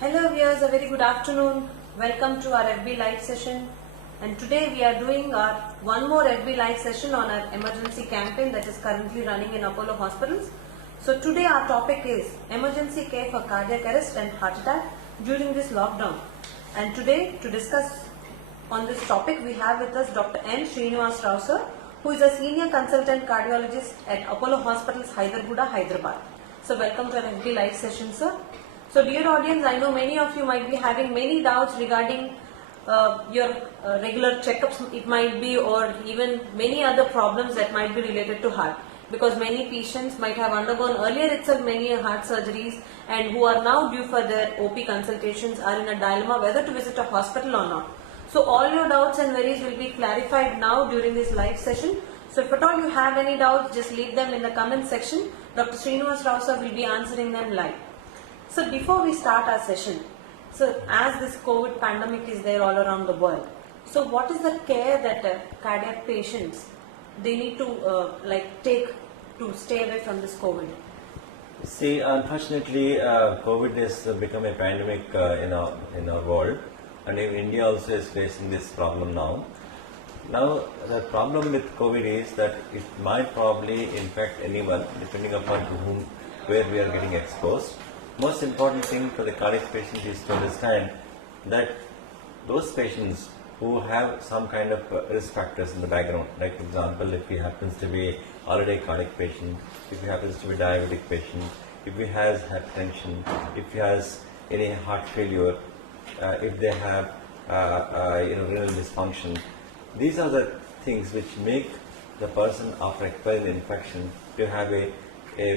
Hello viewers, a very good afternoon. Welcome to our FB live session. And today we are doing our one more FB live session on our emergency campaign that is currently running in Apollo hospitals. So today our topic is emergency care for cardiac arrest and heart attack during this lockdown. And today to discuss on this topic we have with us Dr. N. Srinivasa Rao sir, who is a senior consultant cardiologist at Apollo Hospitals, Hyderguda, Hyderabad. So welcome to our FB live session, sir. So dear audience, I know many of you might be having many doubts regarding your regular checkups, it might be, or even many other problems that might be related to heart. Because many patients might have undergone earlier itself many heart surgeries and who are now due for their OP consultations are in a dilemma whether to visit a hospital or not. So all your doubts and worries will be clarified now during this live session. So if at all you have any doubts, just leave them in the comment section. Dr. Srinivasa Rao sir will be answering them live. So before we start our session, so as this COVID pandemic is there all around the world, so what is the care that cardiac patients they need to take to stay away from this COVID? See, unfortunately, COVID has become a pandemic in our world, and India also is facing this problem now. Now, the problem with COVID is that it might probably infect anyone, depending upon to whom, where we are getting exposed. Most important thing for the cardiac patients is to understand that those patients who have some kind of risk factors in the background, like for example, if he happens to be already a cardiac patient, if he happens to be a diabetic patient, if he has hypertension, if he has any heart failure, if they have renal dysfunction, these are the things which make the person after acquiring the infection to have a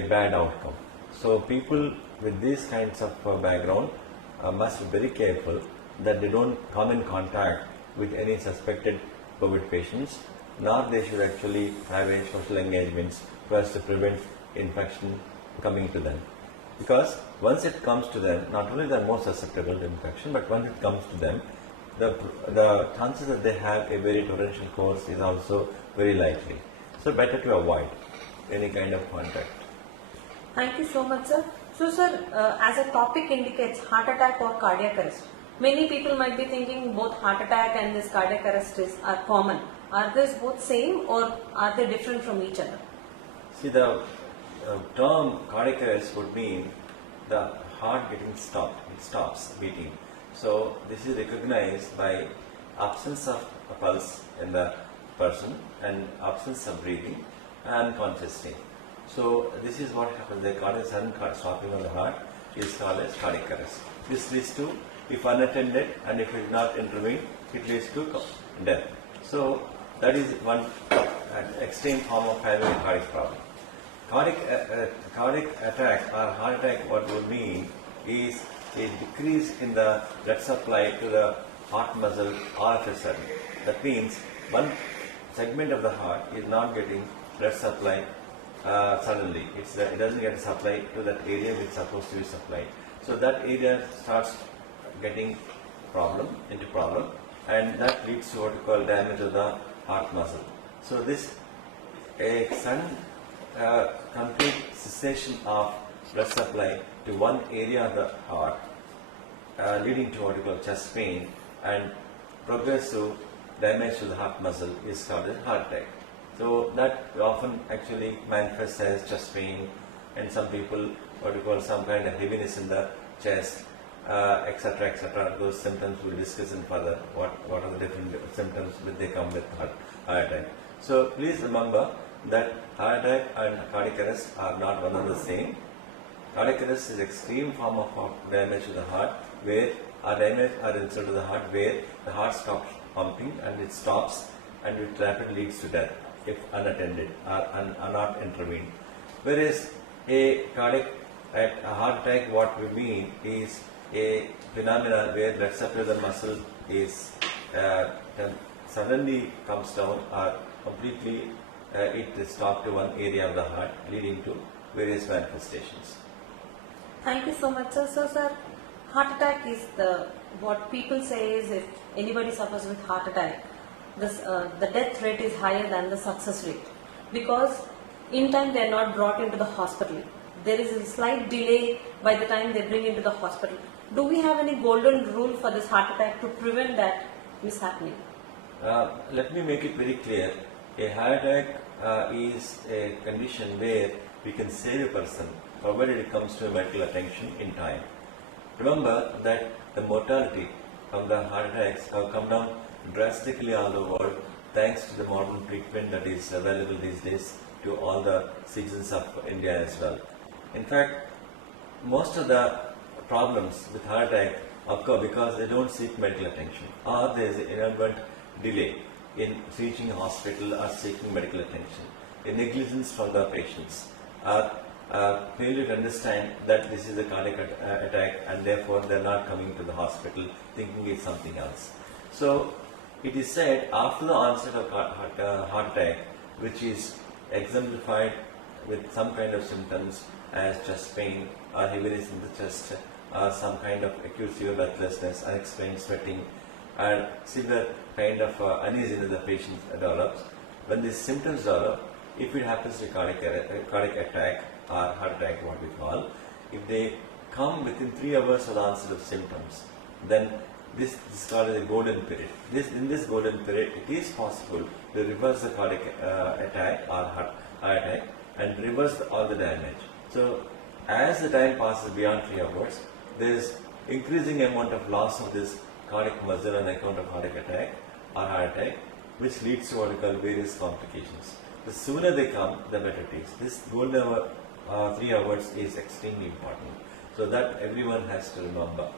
bad outcome. So people with these kinds of background must be very careful that they don't come in contact with any suspected COVID patients, nor they should actually have any social engagements so as to prevent infection coming to them. Because once it comes to them, not only they are more susceptible to infection, but once it comes to them, the chances that they have a very torrential course is also very likely. So better to avoid any kind of contact. Thank you so much, sir. So, sir, as a topic indicates heart attack or cardiac arrest, many people might be thinking both heart attack and this cardiac arrest are common. Are these both same or are they different from each other? See, the term cardiac arrest would mean the heart getting stopped, it stops beating. So, this is recognized by absence of a pulse in the person and absence of breathing and conscious state. So, this is what happens. The cardiac sudden stopping of the heart is called as cardiac arrest. This leads to, if unattended and if it is not intervened, it leads to death. So, that is one extreme form of having a cardiac problem. Cardiac attack or heart attack, what would mean is a decrease in the blood supply to the heart muscle all of a sudden. That means one segment of the heart is not getting blood supply suddenly. It doesn't get supply to that area which is supposed to be supplied. So that area starts getting problem, and that leads to what we call damage of the heart muscle. So this a sudden complete cessation of blood supply to one area of the heart, leading to what we call chest pain and progressive damage to the heart muscle is called as heart attack. So that often actually manifests as chest pain, and some people what we call some kind of heaviness in the chest, etc., etc. Those symptoms we'll discuss in further. What are the different symptoms that they come with heart attack? So please remember that heart attack and cardiac arrest are not one and the same. Cardiac arrest is extreme form of damage to the heart, where damage or insult to the heart, where the heart stops pumping and it stops, and it rapidly leads to death if unattended or not intervened. Whereas a heart attack, what we mean is a phenomenon where blood supply to the muscle is suddenly comes down or completely it is stopped to one area of the heart, leading to various manifestations. Thank you so much, sir. So, sir, heart attack is what people say is if anybody suffers with heart attack, the death rate is higher than the success rate because in time they are not brought into the hospital. There is a slight delay by the time they bring into the hospital. Do we have any golden rule for this heart attack to prevent that mishappening? Let me make it very clear. A heart attack is a condition where we can save a person provided it comes to medical attention in time. Remember that the mortality from the heart attacks have come down drastically all over the world thanks to the modern treatment that is available these days to all the citizens of India as well. In fact, most of the problems with heart attack occur because they don't seek medical attention or there is an inadvertent delay in reaching a hospital or seeking medical attention, a negligence from the patients, or failure to understand that this is a cardiac attack and therefore they are not coming to the hospital thinking it's something else. So it is said after the onset of heart attack, which is exemplified with some kind of symptoms as chest pain or heaviness in the chest, or some kind of acute severe breathlessness, unexplained sweating, and severe kind of uneasiness the patient develops. When these symptoms develop, if it happens to cardiac attack or heart attack, what we call, if they come within 3 hours of the onset of symptoms, then this is called as a golden period. In this golden period, it is possible to reverse the cardiac attack or heart attack and reverse all the damage. So, as the time passes beyond 3 hours, there is increasing amount of loss of this cardiac muscle on account of cardiac attack or heart attack, which leads to what we call various complications. The sooner they come, the better it is. This golden hour, 3 hours is extremely important. So that everyone has to remember.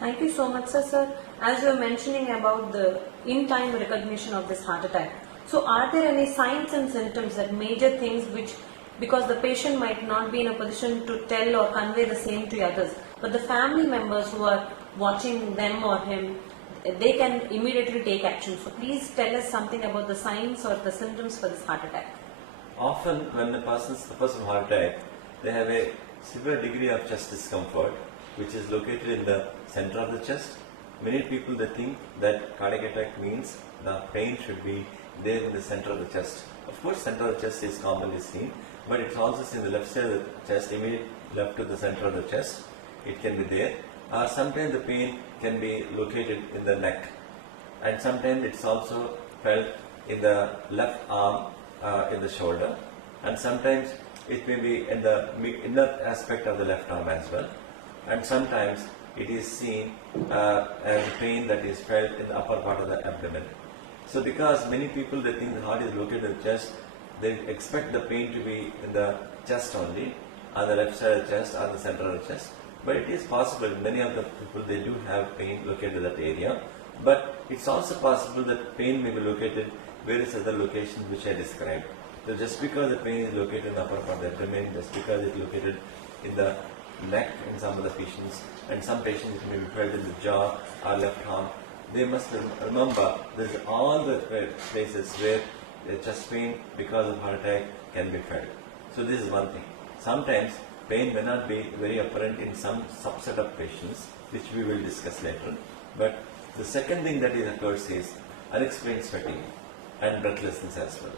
Thank you so much, sir. As you were mentioning about the in-time recognition of this heart attack, so are there any signs and symptoms, that major things which, because the patient might not be in a position to tell or convey the same to others, but the family members who are watching them or him, they can immediately take action. So please tell us something about the signs or the symptoms for this heart attack. Often when the person suffers from heart attack, they have a severe degree of chest discomfort, which is located in the center of the chest. Many people they think that cardiac attack means the pain should be there in the center of the chest. Of course, center of the chest is commonly seen, but it's also seen the left side of the chest, immediately left to the center of the chest. It can be there. Or sometimes the pain can be located in the neck, and sometimes it's also felt in the left arm, in the shoulder, and sometimes it may be in the inner aspect of the left arm as well, and sometimes it is seen as pain that is felt in the upper part of the abdomen. So because many people they think the heart is located in the chest, they expect the pain to be in the chest only, on the left side of the chest or the center of the chest. But it is possible, many of the people they do have pain located in that area, but it's also possible that pain may be located various other locations which I described. So just because the pain is located in the upper part of the abdomen, just because it's located in the neck in some of the patients, and some patients it may be felt in the jaw or left arm, they must remember there's all the places where the chest pain because of heart attack can be felt. So this is one thing. Sometimes pain may not be very apparent in some subset of patients, which we will discuss later. But the second thing that occurs is unexplained sweating and breathlessness as well.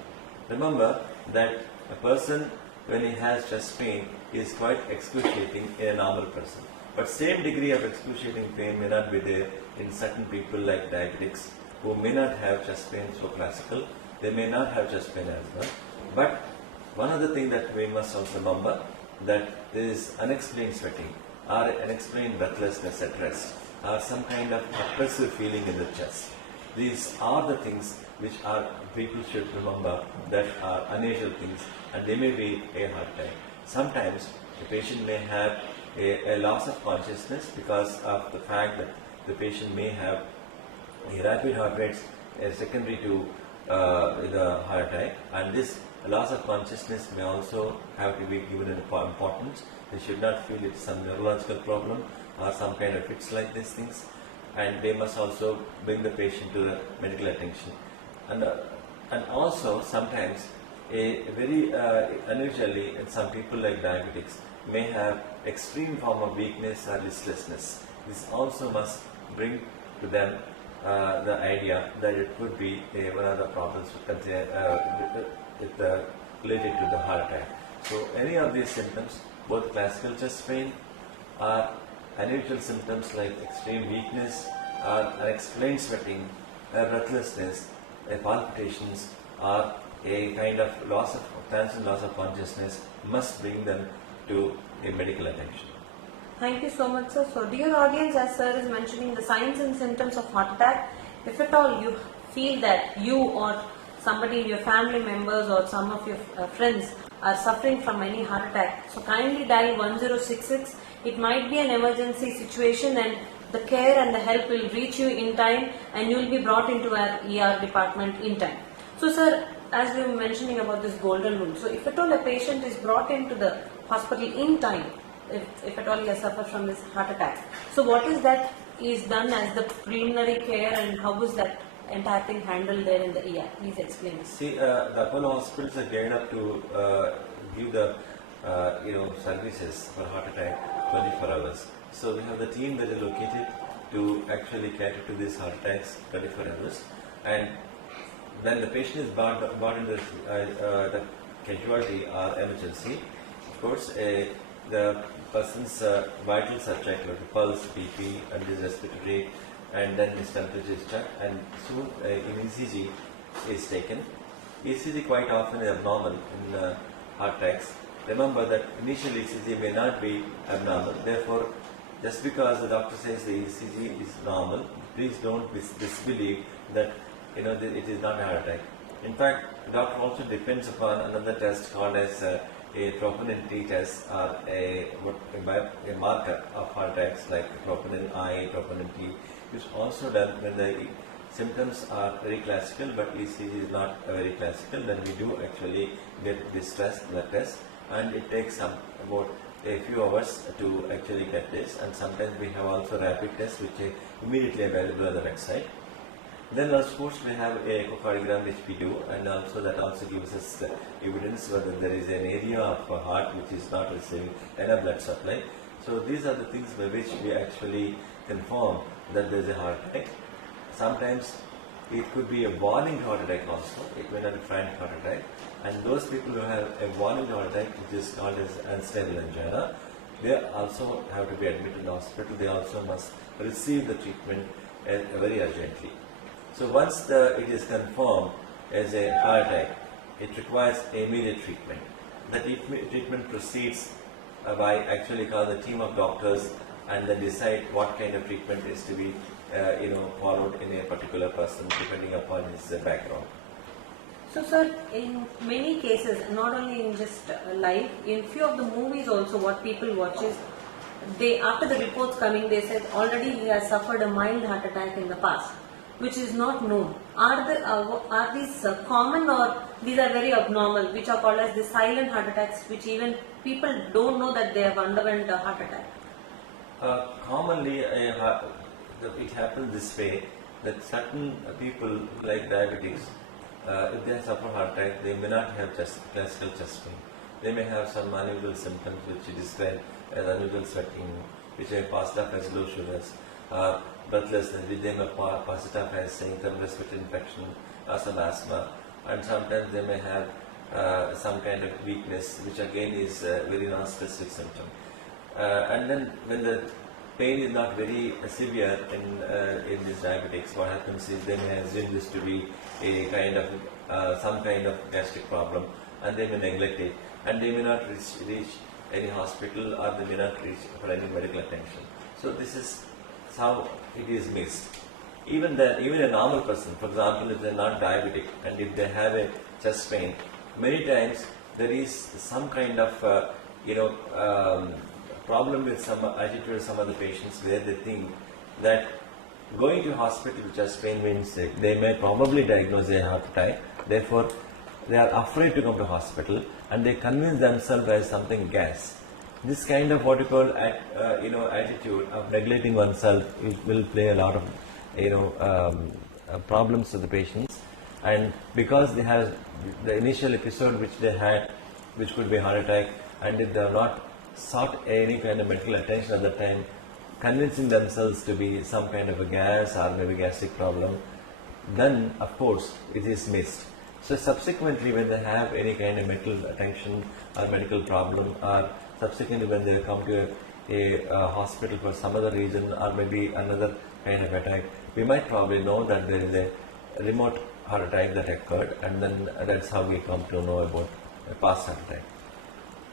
Remember that a person, when he has chest pain, is quite excruciating in a normal person. But same degree of excruciating pain may not be there in certain people like diabetics, who may not have chest pain so classical. They may not have chest pain as well. But one other thing that we must also remember, that there is unexplained sweating or unexplained breathlessness at rest or some kind of oppressive feeling in the chest. These are the things which people should remember that are unusual things, and they may be a heart attack. Sometimes the patient may have a loss of consciousness because of the fact that the patient may have a rapid heart rate secondary to the heart attack, and this loss of consciousness may also have to be given an importance. They should not feel it's some neurological problem or some kind of fits like these things, and they must also bring the patient to the medical attention. And also sometimes a very unusually, in some people like diabetics may have extreme form of weakness or listlessness. This also must bring to them the idea that it could be one of the problems related to the heart attack. So any of these symptoms, both classical chest pain or unusual symptoms like extreme weakness or unexplained sweating, breathlessness, palpitations, or a kind of transient loss of consciousness must bring them to a medical attention. Thank you so much, sir. So, dear audience, as sir is mentioning the signs and symptoms of heart attack, if at all you feel that you or somebody in your family members or some of your friends are suffering from any heart attack, so kindly dial 1066. It might be an emergency situation and the care and the help will reach you in time and you will be brought into our ER department in time. So, sir, as we were mentioning about this golden rule, so if at all a patient is brought into the hospital in time, if at all he has suffered from this heart attack, so what is that is done as the preliminary care and how is that entire thing handled there in the ER? Please explain. See, the Apollo hospitals are geared up to give the services for heart attack 24 hours. So we have the team that is located to actually cater to these heart attacks 24 hours. And when the patient is brought in the casualty or emergency, of course, the person's vitals are checked, like the pulse, BP, and his respiratory, and then his temperature is checked, and soon an ECG is taken. ECG quite often is abnormal in heart attacks. Remember that initial ECG may not be abnormal. Therefore, just because the doctor says the ECG is normal, please don't disbelieve that it is not a heart attack. In fact, the doctor also depends upon another test called as a troponin T test, or a marker of heart attacks like troponin I, troponin T, which is also done when the symptoms are very classical but ECG is not very classical. Then we do actually get this test, and it takes about a few hours to actually get this, and sometimes we have also rapid tests which are immediately available on the website. Then of course we have a echocardiogram which we do, and also that also gives us evidence whether there is an area of a heart which is not receiving enough blood supply. So these are the things by which we actually confirm that there is a heart attack. Sometimes it could be a warning heart attack also, it may not be frank heart attack, and those people who have a warning heart attack, which is called as unstable angina, they also have to be admitted in the hospital. They also must receive the treatment very urgently. So once it is confirmed as a heart attack, it requires immediate treatment. The treatment proceeds by actually call the team of doctors and then decide what kind of treatment is to be followed in a particular person depending upon his background. So, sir, in many cases, not only in just life, in few of the movies also, what people watch is, after the reports coming, they said already he has suffered a mild heart attack in the past, which is not known. Are these common, or these are very abnormal, which are called as the silent heart attacks, which even people don't know that they have underwent a heart attack? Commonly, it happens this way, that certain people like diabetics, if they suffer heart attack, they may not have classical chest pain. They may have some unusual symptoms which you describe as unusual sweating, which are passed off as low sugars, breathlessness, which they may pass it off as saying some respiratory infection or some asthma, and sometimes they may have some kind of weakness, which again is a very non-specific symptom. And then when the pain is not very severe in these diabetics, what happens is they may assume this to be a kind of some kind of gastric problem, and they may neglect it, and they may not reach any hospital, or they may not reach for any medical attention. So this is how it is missed. Even a normal person, for example, if they are not diabetic and if they have a chest pain, many times there is some kind of problem with some attitude of some of the patients, where they think that going to hospital with chest pain means they may probably diagnose a heart attack. Therefore, they are afraid to come to hospital, and they convince themselves as something gas. This kind of what you call attitude of neglecting oneself, it will play a lot of problems to the patients. And because they have the initial episode which they had, which could be a heart attack, and if they have not sought any kind of medical attention at the time, convincing themselves to be some kind of a gas or maybe gastric problem, then of course it is missed. So subsequently, when they have any kind of medical attention or medical problem, or subsequently when they come to a hospital for some other reason or maybe another kind of attack, we might probably know that there is a remote heart attack that occurred, and then that's how we come to know about a past heart attack.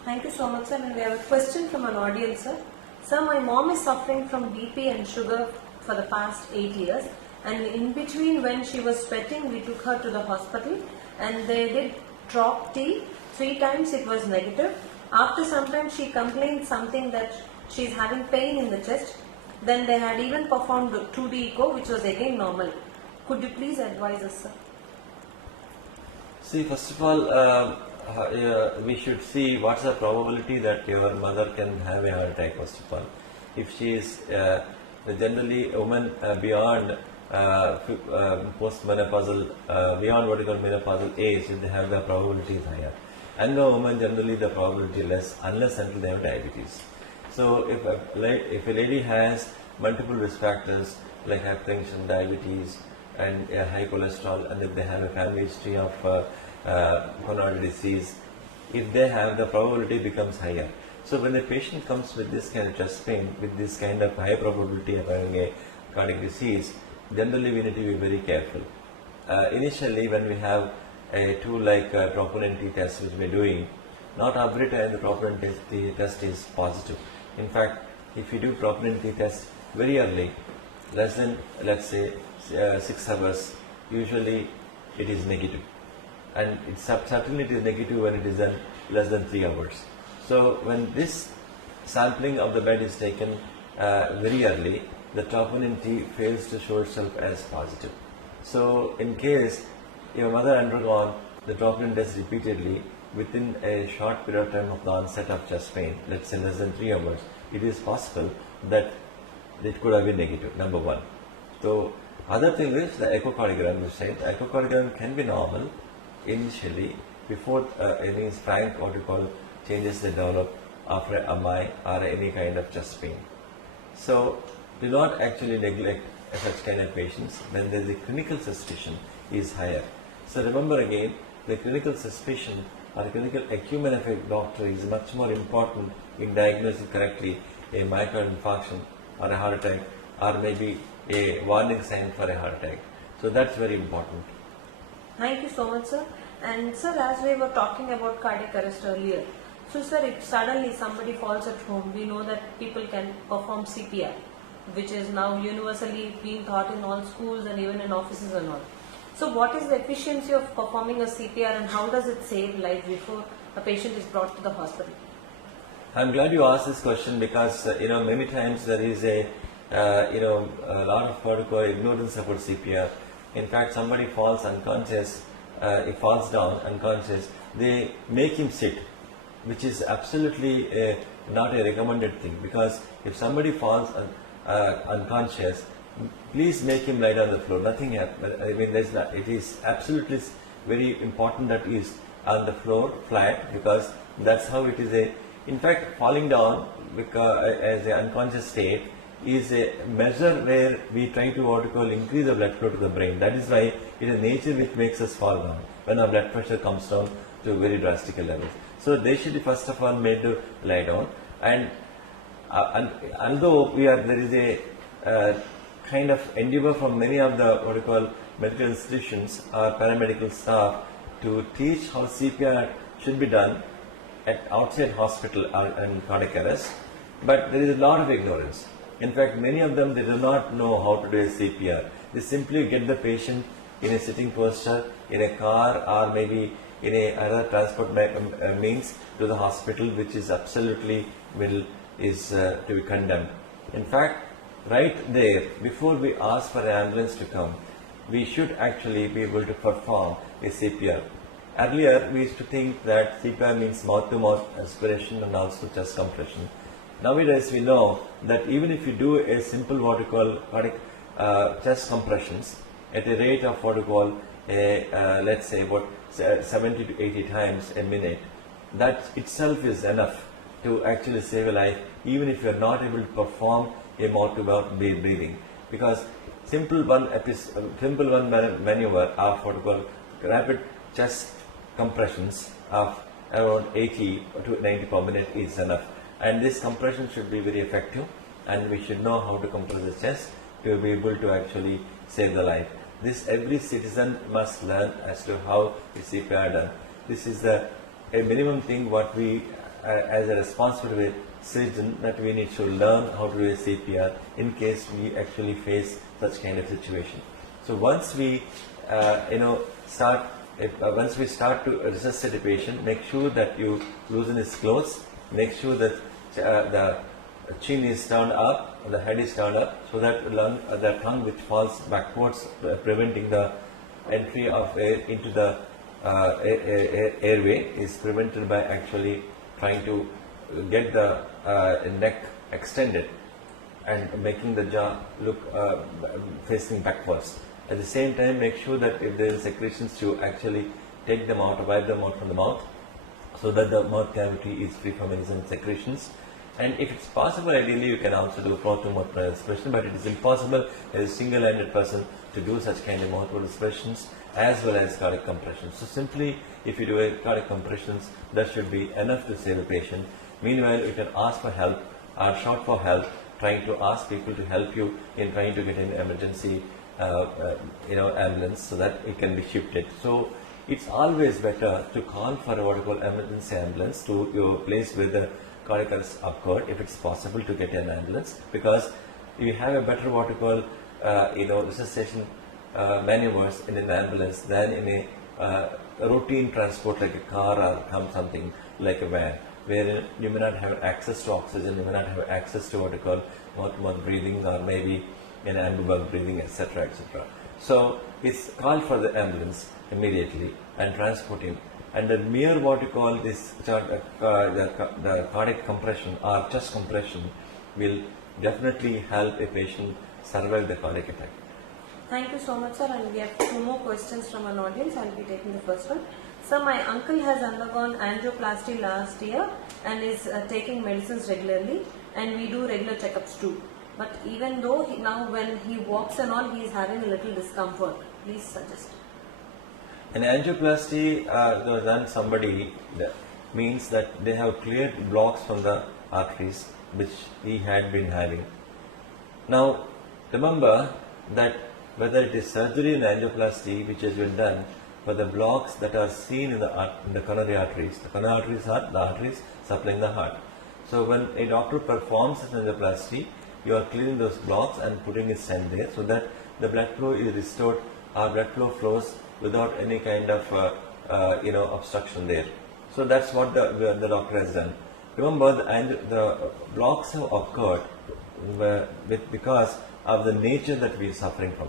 Thank you so much, sir. And we have a question from an audience, sir. Sir, my mom is suffering from BP and sugar for the past 8 years, and in between when she was sweating, we took her to the hospital and they did drop T. 3 times it was negative. After some time she complained something that she is having pain in the chest. Then they had even performed 2D echo, which was again normal. Could you please advise us, sir? See, first of all, we should see what's the probability that your mother can have a heart attack, first of all. If she is generally a woman beyond postmenopausal, beyond what you call menopausal age, if they have, the probability is higher. And a woman generally the probability less, unless until they have diabetes. So if a lady has multiple risk factors like hypertension, diabetes, and high cholesterol, and if they have a family history of coronary disease, if they have, the probability becomes higher. So when the patient comes with this kind of chest pain, with this kind of high probability of having a cardiac disease, generally we need to be very careful. Initially, when we have a tool like troponin T test, which we are doing, not every time the troponin T test is positive. In fact, if you do troponin T test very early, less than, let's say, 6 hours, usually it is negative. And certainly it is negative when it is done less than 3 hours. So when this sampling of the blood is taken very early, the troponin T fails to show itself as positive. So in case your mother undergone the troponin test repeatedly within a short period of time of the onset of chest pain, let's say less than 3 hours, it is possible that it could have been negative, number one. So other thing is the echocardiogram. You said the echocardiogram can be normal initially before any frank, what you call, changes they develop after MI or any kind of chest pain. So do not actually neglect such kind of patients when there is a clinical suspicion is higher. So remember again, the clinical suspicion or clinical acumen of a doctor is much more important in diagnosing correctly a myocardial infarction or a heart attack, or maybe a warning sign for a heart attack. So that's very important. Thank you so much, sir. And sir, as we were talking about cardiac arrest earlier, so sir, if suddenly somebody falls at home, we know that people can perform CPR, which is now universally being taught in all schools and even in offices and all. So what is the efficiency of performing a CPR and how does it save lives before a patient is brought to the hospital? I'm glad you asked this question because many times there is a lot of what we call ignorance about CPR. In fact, somebody falls unconscious, he falls down unconscious, they make him sit, which is absolutely not a recommended thing, because if somebody falls unconscious, please make him lie down on the floor. Nothing happens. I mean, it is absolutely very important that he is on the floor flat, because that's how it is in fact, falling down as an unconscious state is a measure where we try to what we call increase the blood flow to the brain. That is why it is nature which makes us fall down when our blood pressure comes down to very drastic levels. So they should be first of all made to lie down, and although there is a kind of endeavor from many of the what we call medical institutions or paramedical staff to teach how CPR should be done at outside hospital and cardiac arrest, but there is a lot of ignorance. In fact, many of them, they do not know how to do a CPR. They simply get the patient in a sitting posture in a car or maybe in a other transport means to the hospital, which is absolutely to be condemned. In fact, right there, before we ask for an ambulance to come, we should actually be able to perform a CPR. Earlier, we used to think that CPR means mouth-to-mouth aspiration and also chest compression. Nowadays, we know that even if you do a simple what we call cardiac chest compressions at a rate of what we call let's say about 70 to 80 times a minute, that itself is enough to actually save a life, even if you are not able to perform a mouth-to-mouth breathing. Because simple one maneuver of what we call rapid chest compressions of around 80 to 90 per minute is enough. and this compression should be very effective, and we should know how to compress the chest to be able to actually save the life. This every citizen must learn as to how is CPR done. This is a minimum thing what we as a responsible citizen that we need to learn how to do a CPR in case we actually face such kind of situation. So once we once we start to resuscitate a patient, make sure that you loosen his clothes, make sure that the chin is turned up, the head is turned up, so that the tongue which falls backwards, preventing the entry of air into the airway, is prevented by actually trying to get the neck extended and making the jaw look facing backwards. At the same time, make sure that if there is secretions, you actually take them out, wipe them out from the mouth, so that the mouth cavity is free from any secretions. And if it's possible, ideally you can also do mouth respiration, but it is impossible as a single-handed person to do such kind of mouth respirations as well as cardiac compressions. So simply, if you do a cardiac compressions, that should be enough to save a patient. Meanwhile, you can ask for help or shout for help, trying to ask people to help you in trying to get an emergency ambulance so that it can be shifted. So it's always better to call for what we call emergency ambulance to your place where the cardiac arrest occurred, if it's possible to get an ambulance, because you have a better what we call resuscitation maneuvers in an ambulance than in a routine transport like a car or something like a van, where you may not have access to oxygen, you may not have access to what we call mouth-to-mouth breathing, or maybe an ambulance breathing, etc., etc. So it's called for the ambulance immediately and transport him. And the mere what you call this the cardiac compression or chest compression will definitely help a patient survive the cardiac attack. Thank you so much, sir. And we have 2 more questions from an audience. I'll be taking the first one. Sir, my uncle has undergone angioplasty last year and is taking medicines regularly, and we do regular checkups too. But even though now when he walks and all, he is having a little discomfort. Please suggest. An angioplasty done somebody means that they have cleared blocks from the arteries which he had been having. Now remember that whether it is surgery and angioplasty which has been done, for the blocks that are seen in the coronary arteries, the coronary arteries are the arteries supplying the heart. So when a doctor performs an angioplasty, you are clearing those blocks and putting a stent there so that the blood flow is restored, or blood flow flows without any kind of obstruction there. So that's what the doctor has done. Remember, the blocks have occurred because of the nature that we are suffering from.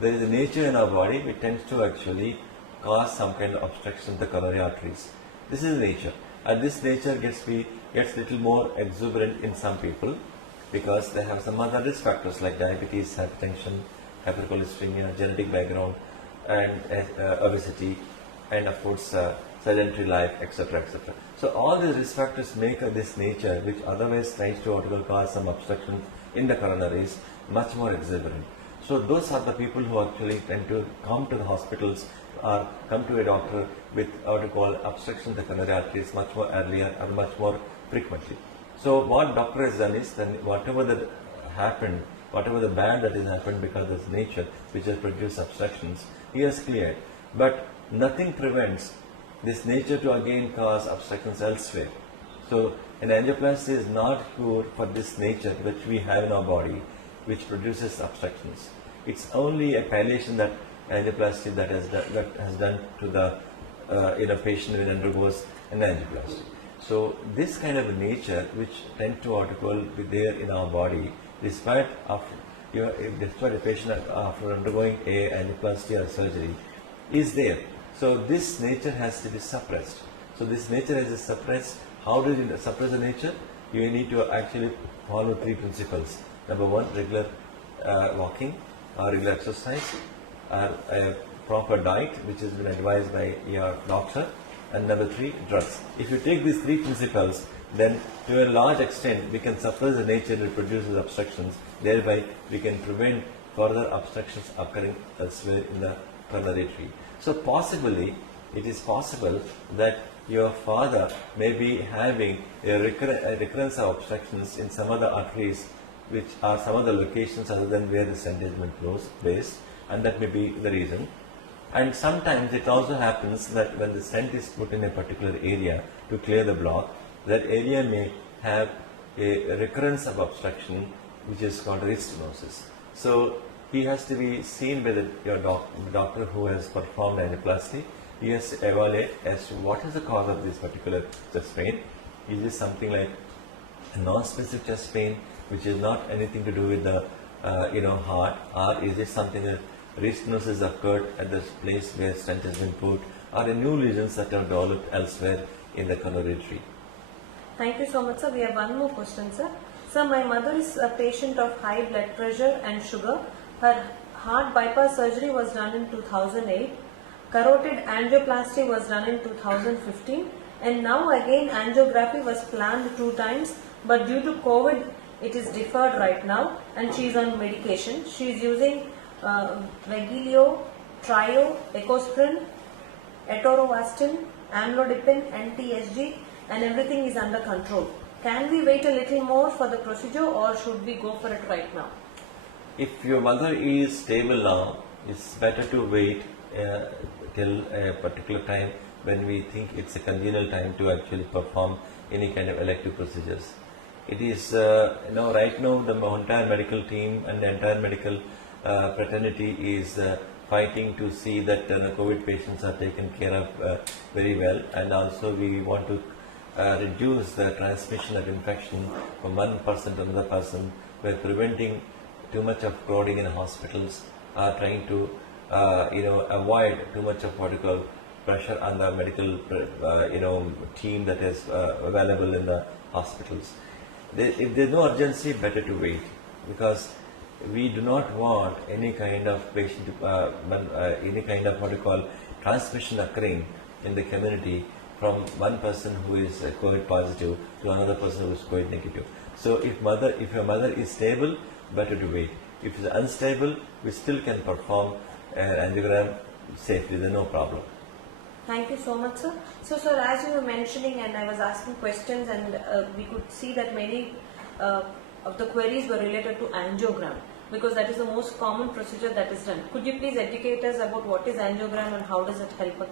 There is a nature in our body which tends to actually cause some kind of obstruction in the coronary arteries. This is nature, and this nature gets little more exuberant in some people because they have some other risk factors like diabetes, hypertension, hypercholesteremia, genetic background, and obesity, and of course sedentary life, etc., etc. So all these risk factors make this nature, which otherwise tries to cause some obstruction in the coronaries, much more exuberant. So those are the people who actually tend to come to the hospitals or come to a doctor with what we call obstruction of the coronary arteries much more earlier or much more frequently. So what doctor has done is, then whatever that happened, whatever the bad that has happened because of this nature which has produced obstructions, he has cleared. But nothing prevents this nature to again cause obstructions elsewhere. So an angioplasty is not cure for this nature which we have in our body, which produces obstructions. It's only a palliation that angioplasty that has done to the patient who undergoes an angioplasty. So this kind of nature which tend to be there in our body, despite a patient after undergoing a angioplasty or surgery, is there. So this nature has to be suppressed. So this nature has to be suppressed. How do you suppress the nature? You need to actually follow 3 principles. Number 1, regular walking or regular exercise, a proper diet which has been advised by your doctor, and number 3, drugs. If you take these 3 principles, then to a large extent we can suppress the nature that produces obstructions. Thereby we can prevent further obstructions occurring elsewhere in the coronary tree. So possibly it is possible that your father may be having a recurrence of obstructions in some other arteries, which are some other locations other than where the stent has been placed, and that may be the reason. And sometimes it also happens that when the stent is put in a particular area to clear the block, that area may have a recurrence of obstruction, which is called restenosis. So he has to be seen by your doctor who has performed angioplasty. He has to evaluate as to what is the cause of this particular chest pain. Is this something like a non-specific chest pain, which is not anything to do with the heart, or is it something that restenosis occurred at the place where stent has been put, or a new lesions that have developed elsewhere in the coronary tree? Thank you so much, sir. We have one more question, sir. Sir, my mother is a patient of high blood pressure and sugar. Her heart bypass surgery was done in 2008. Carotid angioplasty was done in 2015. And now again angiography was planned 2 times. But due to COVID, it is deferred right now. And she is on medication. She is using Regilio, Trio, Ecosprin, Atorvastatin, Amlodipine, NTSG, and everything is under control. Can we wait a little more for the procedure, or should we go for it right now? If your mother is stable now, it's better to wait till a particular time when we think it's a congenial time to actually perform any kind of elective procedures. It is right now the entire medical team and the entire medical fraternity is fighting to see that the COVID patients are taken care of very well, and also we want to reduce the transmission of infection from one person to another person by preventing too much of crowding in hospitals, trying to avoid too much of what you call pressure on the medical team that is available in the hospitals. If there is no urgency, better to wait, because we do not want any kind of patient, any kind of what you call transmission occurring in the community from one person who is COVID positive to another person who is COVID negative. So if your mother is stable, better to wait. If it's unstable, we still can perform an angiogram safely. There's no problem. Thank you so much, sir. So, sir, as you were mentioning, and I was asking questions, and we could see that many of the queries were related to angiogram, because that is the most common procedure that is done. Could you please educate us about what is angiogram and how does it help a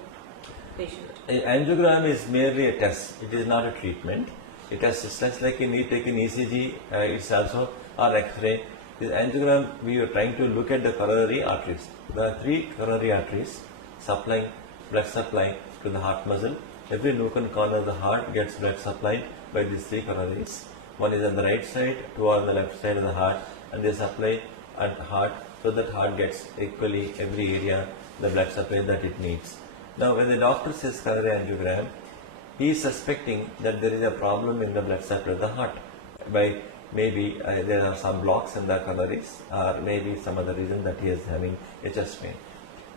patient? Angiogram is merely a test. It is not a treatment. It is just like you take an ECG, it's also or X-ray. This angiogram, we are trying to look at the coronary arteries. There are 3 coronary arteries supplying blood supply to the heart muscle. Every nook and corner of the heart gets blood supplied by these 3 coronaries. One is on the right side, 2 are on the left side of the heart, and they supply at heart so that heart gets equally every area the blood supply that it needs. Now, when the doctor says coronary angiogram, he is suspecting that there is a problem in the blood supply of the heart. By maybe there are some blocks in the coronaries, or maybe some other reason that he is having a chest pain.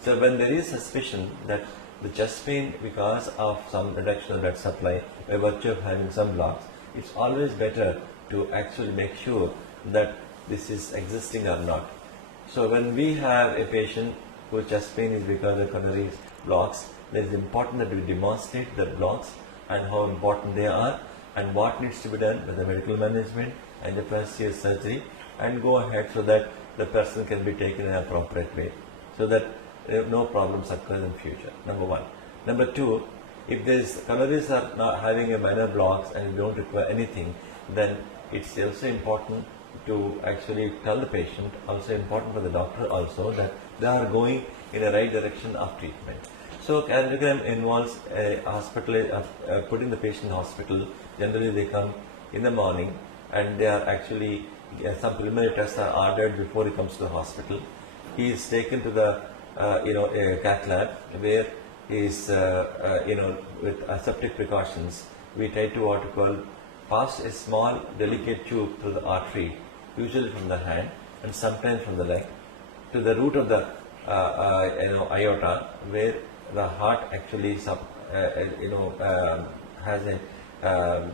So, when there is suspicion that the chest pain because of some reduction of blood supply by virtue of having some blocks, it's always better to actually make sure that this is existing or not. So when we have a patient whose chest pain is because of coronary blocks, it is important that we demonstrate the blocks and how important they are and what needs to be done with the medical management and the angioplasty surgery, and go ahead so that the person can be taken in an appropriate way, so that no problems occur in future. Number 1. Number 2, if these coronaries are not having a minor blocks and you don't require anything, then it's also important to actually tell the patient, also important for the doctor also, that they are going in the right direction of treatment. So angiogram involves a hospital, putting the patient in hospital. Generally they come in the morning and they are actually, some preliminary tests are ordered before he comes to the hospital. He is taken to the a cath lab where he is with aseptic precautions. We try to what we call pass a small delicate tube through the artery, usually from the hand and sometimes from the leg, to the root of the aorta, where the heart actually has a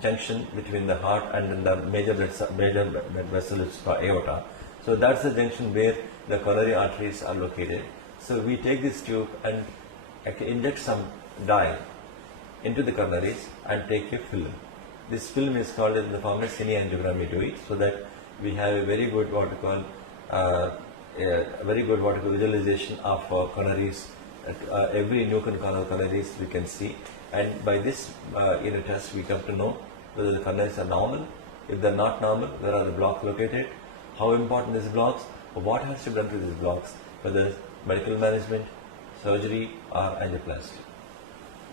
junction between the heart and the major blood vessel is the aorta. So that's the junction where the coronary arteries are located. So we take this tube and inject some dye into the coronaries and take a film. This film is called in the form of cine angiogram. We do it so that we have a very good visualization of coronaries. Every nuclear coronaries we can see, and by this test we come to know whether the coronaries are normal. If they are not normal, where are the blocks located? How important is blocks? What has to be done to these blocks? Whether medical management, surgery, or angioplasty.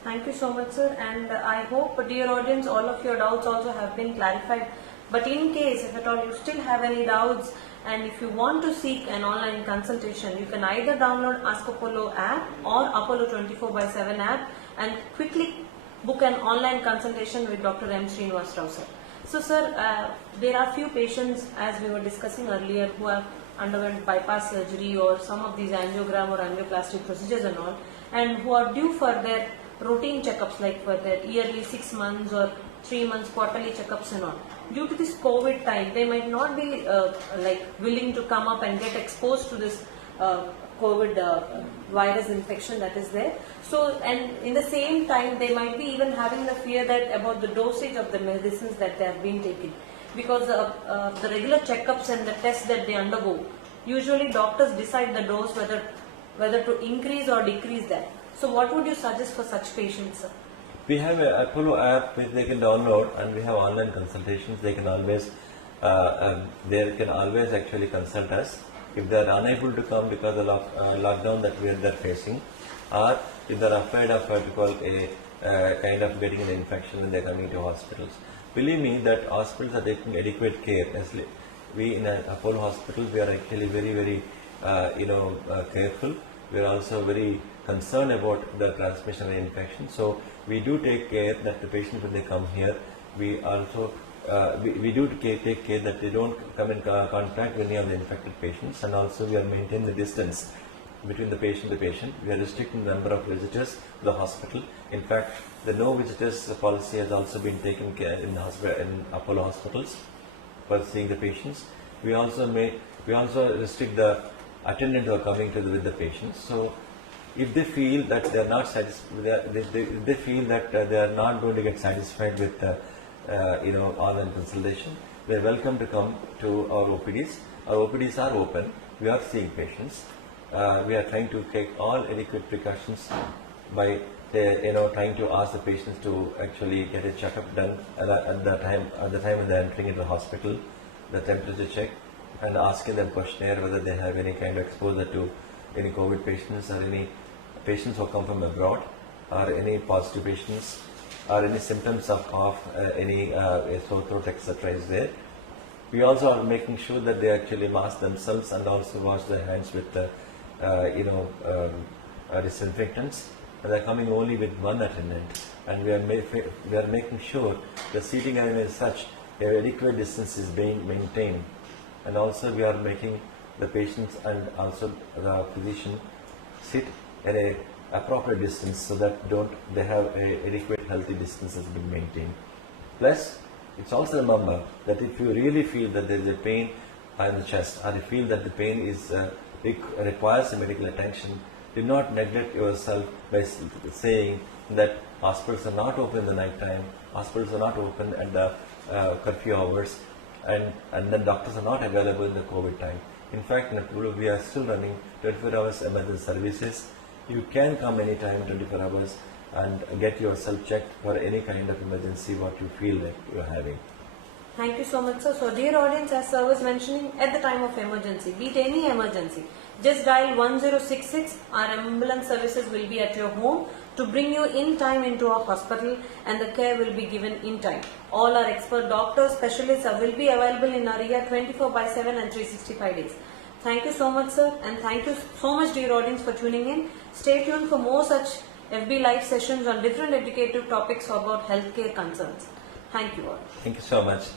Thank you so much, sir. And I hope, dear audience, all of your doubts also have been clarified. But in case, if at all you still have any doubts, and if you want to seek an online consultation, you can either download Ask Apollo app or Apollo 24/7 app and quickly book an online consultation with Dr. M. Srinivasa Rao, sir. So, sir, there are few patients, as we were discussing earlier, who have underwent bypass surgery or some of these angiogram or angioplastic procedures and all, and who are due for their routine checkups, like for their yearly 6 months or 3 months quarterly checkups and all. Due to this COVID time, they might not be willing to come up and get exposed to this COVID virus infection that is there. So, and in the same time, they might be even having the fear that about the dosage of the medicines that they have been taking, because the regular checkups and the tests that they undergo, usually doctors decide the dose whether to increase or decrease that. So, what would you suggest for such patients, sir? We have an Apollo app which they can download, and we have online consultations. They can always actually consult us if they are unable to come because of the lockdown that they're facing, or if they're afraid of kind of getting an infection when they're coming to hospitals. Believe me that hospitals are taking adequate care. We in Apollo hospital, we are actually very, very careful. We are also very concerned about the transmission of infection. So we do take care that the patients, when they come here, we also we do take care that they don't come in contact with any of the infected patients, and also we are maintaining the distance between the patient and the patient. We are restricting the number of visitors to the hospital. In fact, the no visitors policy has also been taken care in Apollo hospitals for seeing the patients. We also restrict the attendants who are coming with the patients. So if they feel that they are not satisfied, they feel that they are not going to get satisfied with online consultation, they are welcome to come to our OPDs. Our OPDs are open. We are seeing patients. We are trying to take all adequate precautions by trying to ask the patients to actually get a checkup done at the time when they are entering into the hospital, the temperature check, and asking them questionnaire whether they have any kind of exposure to any COVID patients or any patients who come from abroad, or any positive patients, or any symptoms of cough, any sore throat, etc. is there. We also are making sure that they actually mask themselves and also wash their hands with disinfectants. And they are coming only with one attendant, and we are making sure the seating arrangement is such that adequate distance is being maintained, and also we are making the patients and also the physician sit at a appropriate distance so that they have a adequate healthy distance has been maintained. Plus, it's also remember that if you really feel that there is a pain in the chest, or you feel that the pain is requires medical attention, do not neglect yourself by saying that hospitals are not open in the night time, hospitals are not open at the curfew hours, and then doctors are not available in the COVID time. In fact, in Apollo, we are still running 24 hours emergency services. You can come anytime, 24 hours, and get yourself checked for any kind of emergency what you feel like you are having. Thank you so much, sir. So, dear audience, as sir was mentioning, at the time of emergency, be it any emergency, just dial 1066. Our ambulance services will be at your home to bring you in time into our hospital, and the care will be given in time. All our expert doctors, specialists will be available in our area 24/7 and 365 days. Thank you so much, sir, and thank you so much, dear audience, for tuning in. Stay tuned for more such FB live sessions on different educative topics about healthcare concerns. Thank you all. Thank you so much.